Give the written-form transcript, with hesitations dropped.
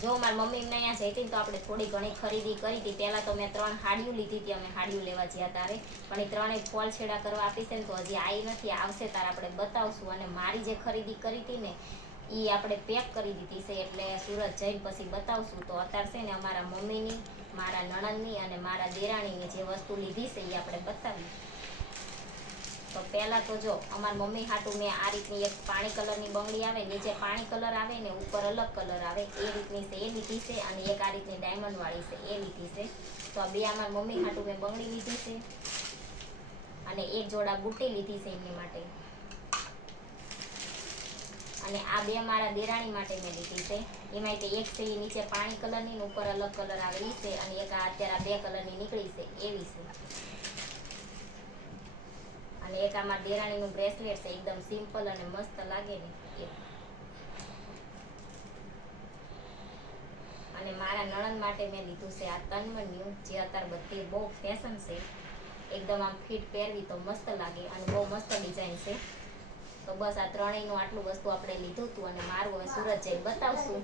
જો મારી મમ્મી ને અહીંયા જઈ હતી તો આપણે થોડી ઘણી ખરીદી કરી હતી. પહેલાં તો મેં 3 હાડીઓ લીધી હતી, અમે હાડીઓ લેવા ગયા તારે, પણ એ 3 ફોલ છેડા કરવા આપી છે ને તો હજી આવી નથી, આવશે તારે આપણે બતાવશું. અને મારી જે ખરીદી કરી હતી ને એ આપણે પેક કરી દીધી છે, એટલે સુરત જઈને પછી બતાવશું. તો અત્યારે છે ને અમારા મમ્મીની, મારા નણંદની અને મારા દેરાણીની જે વસ્તુ લીધી છે એ આપણે બતાવી. તો પહેલાં તો જો અમારા મમ્મી હાટું મેં આ રીતની એક પાણી કલરની બંગડી આવે, નીચે પાણી કલર આવે ને ઉપર અલગ કલર આવે એ રીતની છે, એ લીધી છે. અને એક આ રીતની ડાયમંડવાળી છે એ લીધી છે. તો આ બે અમારા મમ્મી હાટું મેં બંગડી લીધી છે અને એક જોડા બુટ્ટી લીધી છે એમની માટે. અને આ બે મારા દેરાણી માટે મેં લીધી છે. એમાં તે એક છે એ નીચે પાણી કલરની ઉપર અલગ કલર આવેલી છે અને એક આ અત્યારે 2 કલરની નીકળી છે એવી છે. અને એક આમાં દેરાણીનું બ્રેસલેટ છે, એકદમ સિમ્પલ અને મસ્ત લાગે ને એ. અને મારા નણંદ માટે મેં લીધું છે આ તન્મન્યું, જે અત્યારે બધી બહુ ફેશન છે, એકદમ આમ ફિટ પહેરવી તો મસ્ત લાગે અને બહુ મસ્ત ડિઝાઇન છે. તો બસ આ ત્રણેયનું આટલું વસ્તુ આપણે લીધું હતું અને મારું હવે સુરત જઈ બતાવશું.